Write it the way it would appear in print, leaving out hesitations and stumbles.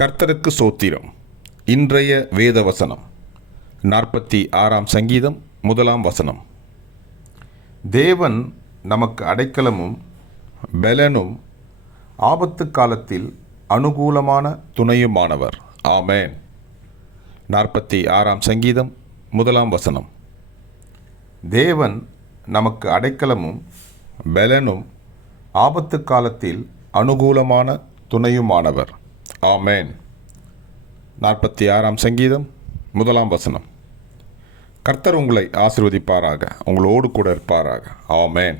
கர்த்தருக்கு சோத்திரம். இன்றைய வேத வசனம் 46ஆம் சங்கீதம் 1ஆம் வசனம். தேவன் நமக்கு அடைக்கலமும் பெலனும் ஆபத்து காலத்தில் அனுகூலமான துணையுமானவர். ஆமேன். 46ஆம் சங்கீதம் 1ஆம் வசனம். தேவன் நமக்கு அடைக்கலமும் பெலனும் ஆபத்து காலத்தில் அனுகூலமான துணையுமானவர். ஆமேன். 46ஆம் சங்கீதம் 1ஆம் வசனம். கர்த்தர் உங்களை ஆசீர்வதிப்பாராக, உங்களோடு கூட இருப்பாராக. ஆமேன்.